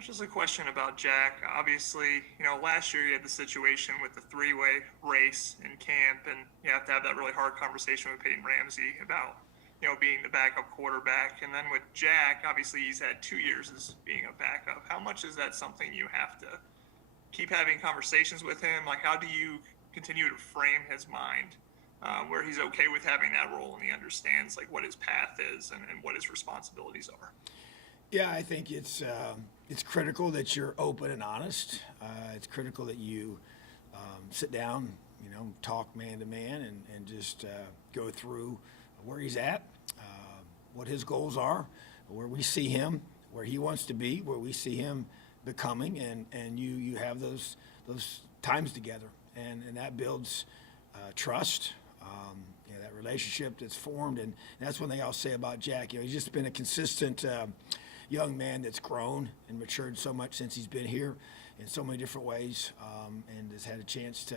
Just a question about Jack. Obviously, last year you had the situation with the three-way race in camp, and you have to have that really hard conversation with Peyton Ramsey about, being the backup quarterback. And then with Jack, obviously he's had 2 years as being a backup. How much is that something you have to keep having conversations with him? Like, how do you continue to frame his mind where he's okay with having that role and he understands like what his path is and what his responsibilities are? Yeah, I think it's critical that you're open and honest. It's critical that you sit down, talk man to man, and just go through where he's at, what his goals are, where we see him, where he wants to be, where we see him becoming, and you have those times together, and that builds trust. That relationship that's formed, and that's one thing I'll say about Jack. He's just been a consistent young man that's grown and matured so much since he's been here in so many different ways, and has had a chance to,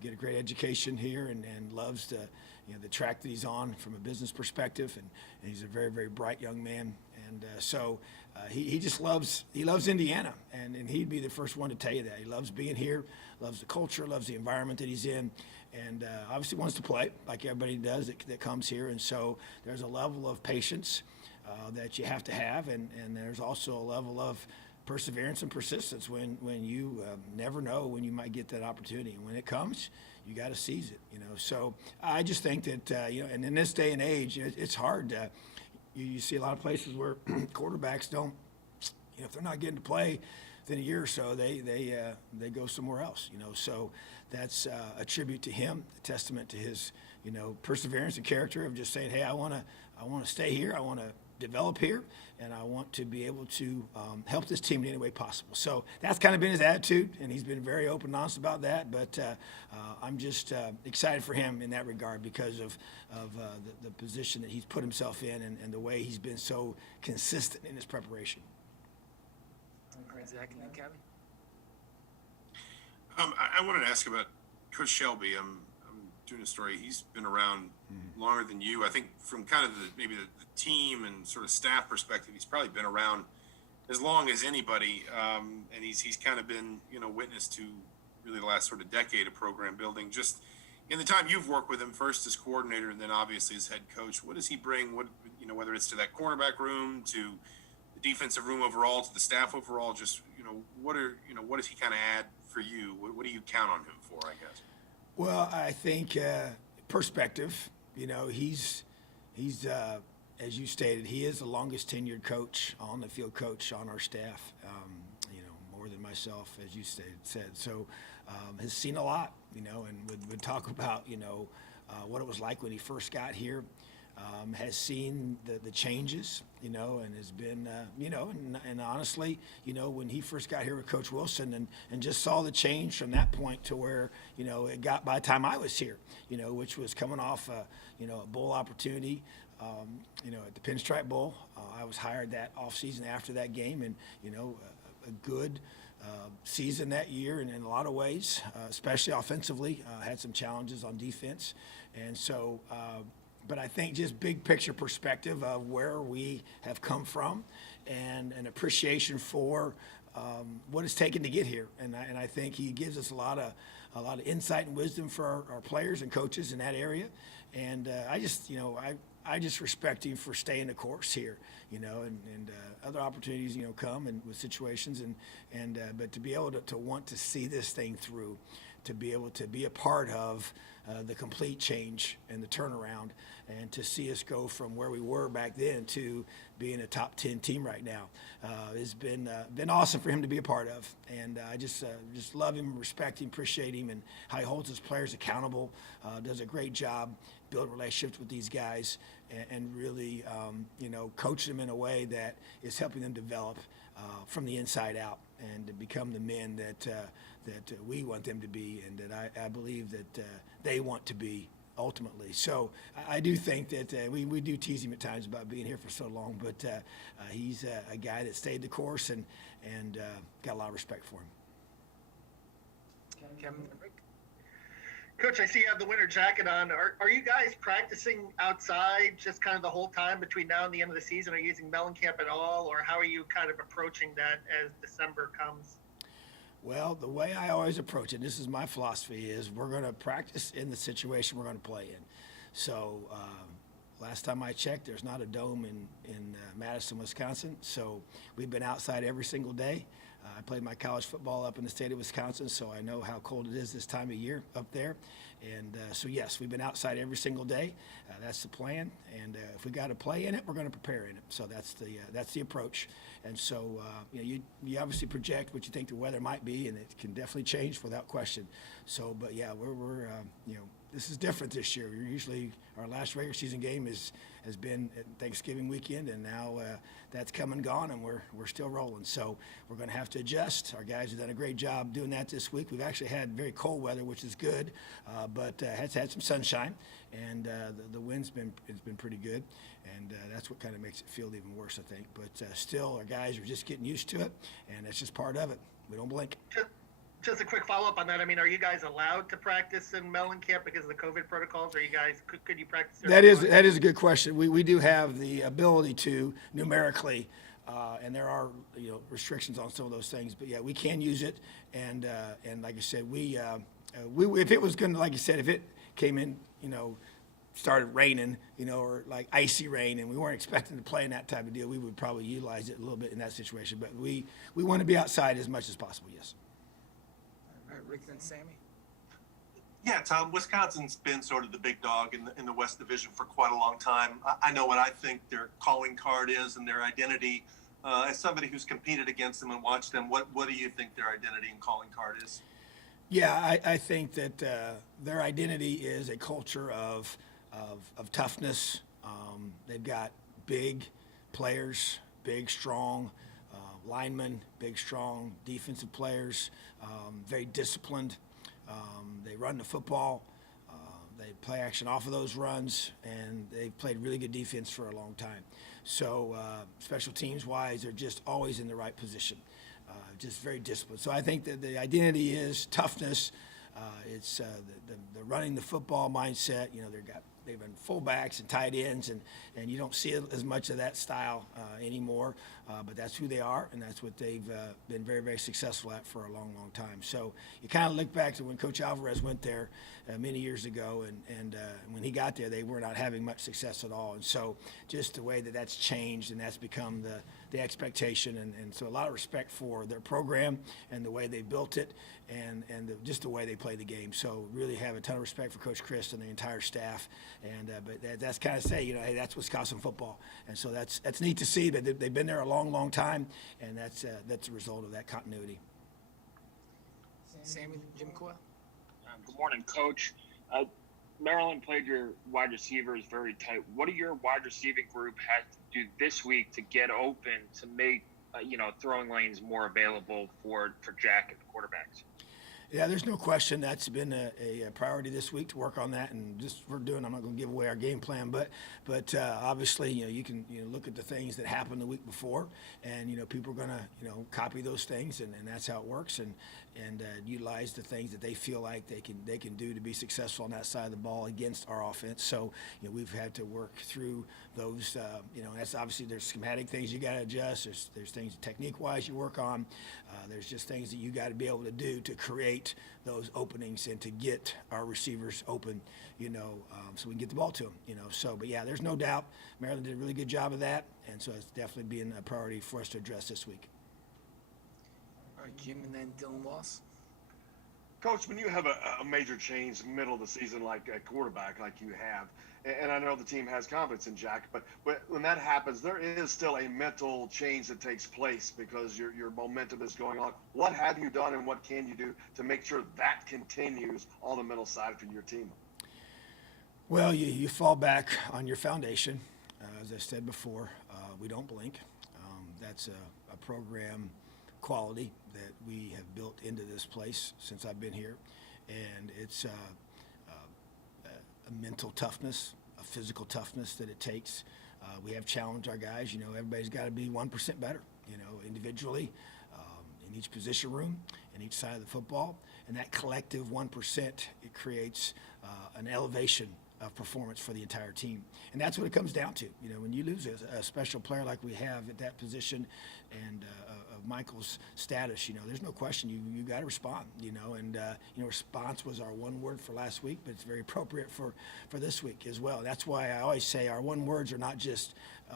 get a great education here, and loves the track that he's on from a business perspective, and he's a very, very bright young man, and so he just loves Indiana, and he'd be the first one to tell you that. He loves being here, loves the culture, loves the environment that he's in, and obviously wants to play like everybody does that comes here, and so there's a level of patience that you have to have, and there's also a level of perseverance and persistence when you never know when you might get that opportunity. And when it comes, you got to seize it. So I just think that and in this day and age, it's hard. You see a lot of places where quarterbacks don't, if they're not getting to play within a year or so, they go somewhere else. So that's a tribute to him, a testament to his perseverance and character of just saying, hey, I want to stay here, I want to develop here, and I want to be able to help this team in any way possible. So that's kind of been his attitude, and he's been very open and honest about that. But I'm just excited for him in that regard because of the position that he's put himself in, and the way he's been so consistent in his preparation. Exactly, Kevin. I wanted to ask about Coach Shelby. I'm doing a story. He's been around longer than you. I think from kind of maybe the team and sort of staff perspective, he's probably been around as long as anybody. And he's kind of been, witness to really the last sort of decade of program building. Just in the time you've worked with him, first as coordinator and then obviously as head coach, what does he bring? What, whether it's to that cornerback room, to the defensive room overall, to the staff overall, just, what does he kind of add for you? What do you count on him for, I guess? Well, I think perspective. He's as you stated, he is the longest tenured coach on the field, coach on our staff. More than myself, as you said. So has seen a lot. And would talk about what it was like when he first got here. Has seen the changes, and has been, and honestly, when he first got here with Coach Wilson and just saw the change from that point to where, it got by the time I was here, which was coming off, a bowl opportunity, at the Pinstripe Bowl. I was hired that offseason after that game, and, a good season that year in a lot of ways, especially offensively. Had some challenges on defense, and so but I think just big picture perspective of where we have come from, and an appreciation for what it's taken to get here. And I think he gives us a lot of insight and wisdom for our players and coaches in that area. And I just respect him for staying the course here, and other opportunities, come and with situations, but to be able to want to see this thing through, to be able to be a part of the complete change and the turnaround, and to see us go from where we were back then to being a top 10 team right now has been awesome for him to be a part of. And I just love him, respect him, appreciate him, and how he holds his players accountable, does a great job building relationships with these guys, and really, coach them in a way that is helping them develop from the inside out and to become the men that we want them to be, and that I believe that they want to be ultimately. So I do think that we do tease him at times about being here for so long, but he's a guy that stayed the course, and got a lot of respect for him. Kevin. Coach, I see you have the winter jacket on. Are you guys practicing outside just kind of the whole time between now and the end of the season? Are you using Mellencamp at all, or how are you kind of approaching that as December comes? Well, the way I always approach it, this is my philosophy, is we're going to practice in the situation we're going to play in. So last time I checked, there's not a dome in Madison, Wisconsin. So we've been outside every single day. I played my college football up in the state of Wisconsin, so I know how cold it is this time of year up there. And so, yes, we've been outside every single day. That's the plan. And if we got to play in it, we're going to prepare in it. So that's the approach. And so, you obviously project what you think the weather might be, and it can definitely change without question. So, but yeah, we're this is different this year. We're usually our last regular season game has been at Thanksgiving weekend, and now that's come and gone, and we're still rolling. So we're going to have to adjust. Our guys have done a great job doing that this week. We've actually had very cold weather, which is good, but has had some sunshine, and the wind's been pretty good, and that's what kind of makes it feel even worse, I think. But still, our guys are just getting used to it, and that's just part of it. We don't blink. Just a quick follow-up on that. I mean, are you guys allowed to practice in Mellencamp because of the COVID protocols? Or you guys could you practice there? That is a good question. We do have the ability to numerically, and there are restrictions on some of those things. But yeah, we can use it, and like I said, we if it was going to, like you said, if it came in, started raining, or like icy rain, and we weren't expecting to play in that type of deal, we would probably utilize it a little bit in that situation. But we want to be outside as much as possible. Yes. All right, Rick, then Sammy. Yeah, Tom, Wisconsin's been sort of the big dog in the West Division for quite a long time. I know what I think their calling card is and their identity. As somebody who's competed against them and watched them, what do you think their identity and calling card is? Yeah, I think that their identity is a culture of toughness. They've got big players, big, strong linemen, big, strong defensive players, very disciplined. They run the football. They play action off of those runs, and they've played really good defense for a long time. So special teams-wise, they're just always in the right position, just very disciplined. So I think that the identity is toughness. It's the running the football mindset. They've been fullbacks and tight ends, and you don't see as much of that style anymore. But that's who they are, and that's what they've been very, very successful at for a long, long time. So you kind of look back to when Coach Alvarez went there many years ago, and when he got there, they were not having much success at all. And so just the way that that's changed, and that's become the expectation, and so a lot of respect for their program and the way they built it, and just the way they play the game. So really have a ton of respect for Coach Chryst and the entire staff. And but that's kind of say, hey, that's Wisconsin football, and so that's neat to see. But they've been there a long, long time, and that's a result of that continuity. Sammy, Jim Coyle. Good morning, Coach. Maryland played your wide receivers very tight. What do your wide receiving group have to do this week to get open to make throwing lanes more available for Jack and the quarterbacks? Yeah, there's no question that's been a priority this week to work on that, and just I'm not going to give away our game plan, but obviously you can look at the things that happened the week before, and people are going to copy those things, and that's how it works, and utilize the things that they feel like they can do to be successful on that side of the ball against our offense. So we've had to work through those. That's obviously there's schematic things you got to adjust. There's things technique wise you work on. There's just things that you got to be able to do to create those openings and to get our receivers open, so we can get the ball to them, So, but yeah, there's no doubt Maryland did a really good job of that, and so it's definitely being a priority for us to address this week. All right, Jim, and then Dylan Wallace. Coach, when you have a major change middle of the season like a quarterback like you have, and I know the team has confidence in Jack, but when that happens, there is still a mental change that takes place because your momentum is going on. What have you done and what can you do to make sure that continues on the mental side for your team? Well, you fall back on your foundation. As I said before, we don't blink. That's a program quality that we have built into this place since I've been here, and it's a mental toughness, a physical toughness that it takes. We have challenged our guys. Everybody's got to be 1% better, individually, in each position room, in each side of the football, and that collective 1%, it creates an elevation of performance for the entire team. And that's what it comes down to. You know, when you lose a special player like we have at that position and of Michael's status, you know, there's no question you got to respond, you know, and, you know, response was our one word for last week, but it's very appropriate for this week as well. That's why I always say our one words are not just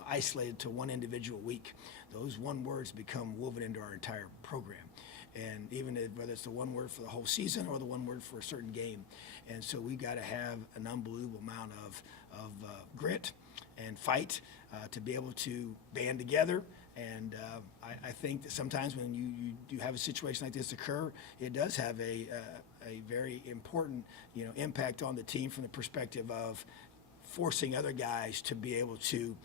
isolated to one individual week. Those one words become woven into our entire program. And even whether it's the one word for the whole season or the one word for a certain game. And so we got to have an unbelievable amount of grit and fight to be able to band together. And I think that sometimes when you have a situation like this occur, it does have a very important, you know, impact on the team from the perspective of forcing other guys to be able to,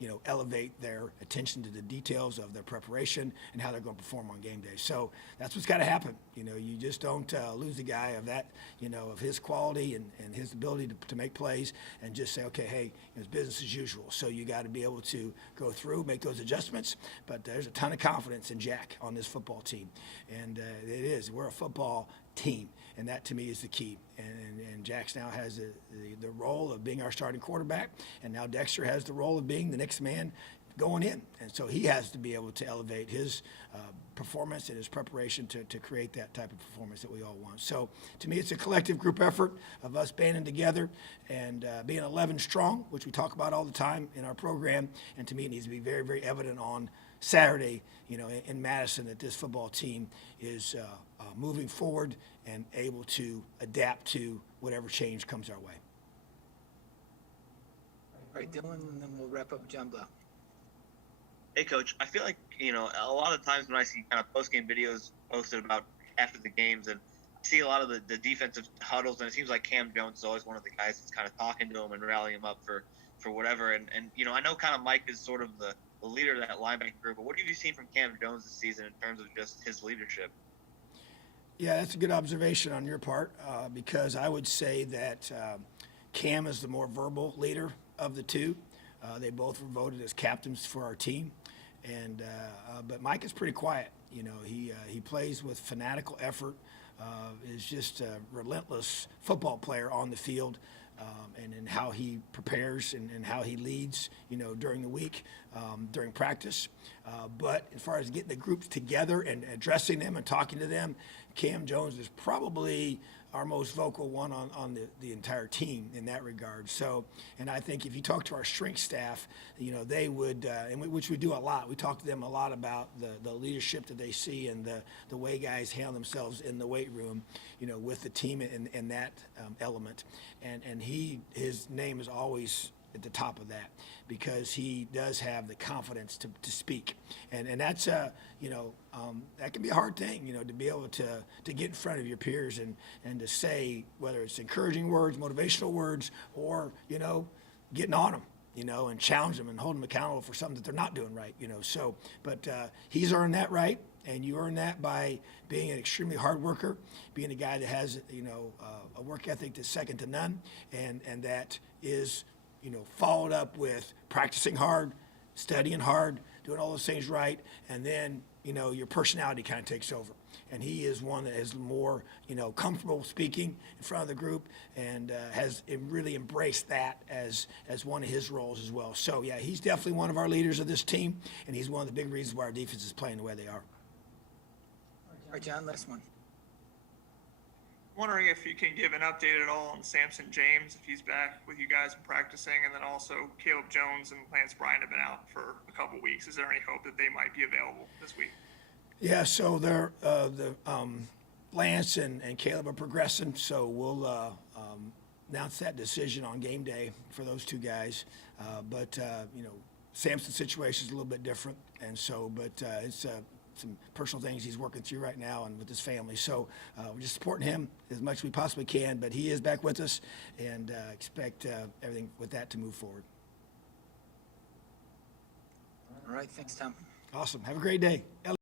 you know, elevate their attention to the details of their preparation and how they're going to perform on game day. So that's what's got to happen. You know, you just don't lose a guy of that, you know, of his quality and his ability to make plays and just say, okay, hey, it's business as usual. So you got to be able to go through, make those adjustments. But there's a ton of confidence in Jack on this football team. And it is. We're a football team, and that to me is the key. And Jax now has the role of being our starting quarterback, and now Dexter has the role of being the next man going in. And so he has to be able to elevate his performance and his preparation to create that type of performance that we all want. So to me, it's a collective group effort of us banding together and being 11 strong, which we talk about all the time in our program. And to me, it needs to be very, very evident on Saturday, you know, in Madison, that this football team is moving forward and able to adapt to whatever change comes our way. All right, Dylan, and then we'll wrap up with John Blau. Hey, Coach. I feel like, you know, a lot of times when I see kind of post-game videos posted about after the games, and I see a lot of the defensive huddles, and it seems like Cam Jones is always one of the guys that's kind of talking to him and rallying him up for whatever. And you know, I know kind of Mike is sort of the leader of that linebacking group, but what have you seen from Cam Jones this season in terms of just his leadership? Yeah, that's a good observation on your part, because I would say that Cam is the more verbal leader of the two. They both were voted as captains for our team, and but Mike is pretty quiet. You know, he plays with fanatical effort, is just a relentless football player on the field, and in how he prepares and how he leads, you know, during the week, during practice. But as far as getting the groups together and addressing them and talking to them, Cam Jones is probably our most vocal one on the entire team in that regard. So, and I think if you talk to our strength staff, you know, they would, which we do a lot. We talk to them a lot about the leadership that they see and the way guys handle themselves in the weight room, you know, with the team in that element. And his name is always at the top of that, because he does have the confidence to speak, and that's you know, that can be a hard thing, you know, to be able to get in front of your peers and to say, whether it's encouraging words, motivational words, or, you know, getting on them, you know, and challenge them and hold them accountable for something that they're not doing right, you know. So, but he's earned that right, and you earn that by being an extremely hard worker, being a guy that has, you know, a work ethic that's second to none, and that is, you know, followed up with practicing hard, studying hard, doing all those things right, and then, you know, your personality kind of takes over. And he is one that is more, you know, comfortable speaking in front of the group, and has really embraced that as one of his roles as well. So, yeah, he's definitely one of our leaders of this team, and he's one of the big reasons why our defense is playing the way they are. All right, John, last one. Wondering if you can give an update at all on Samson James, if he's back with you guys practicing, and then also Caleb Jones and Lance Bryant have been out for a couple weeks. Is there any hope that they might be available this week? Yeah, so they're Lance and Caleb are progressing, so we'll announce that decision on game day for those two guys. But you know, Samson's situation is a little bit different, and so, but it's some personal things he's working through right now and with his family. So we're just supporting him as much as we possibly can, but he is back with us, and expect everything with that to move forward. All right, thanks, Tom. Awesome. Have a great day.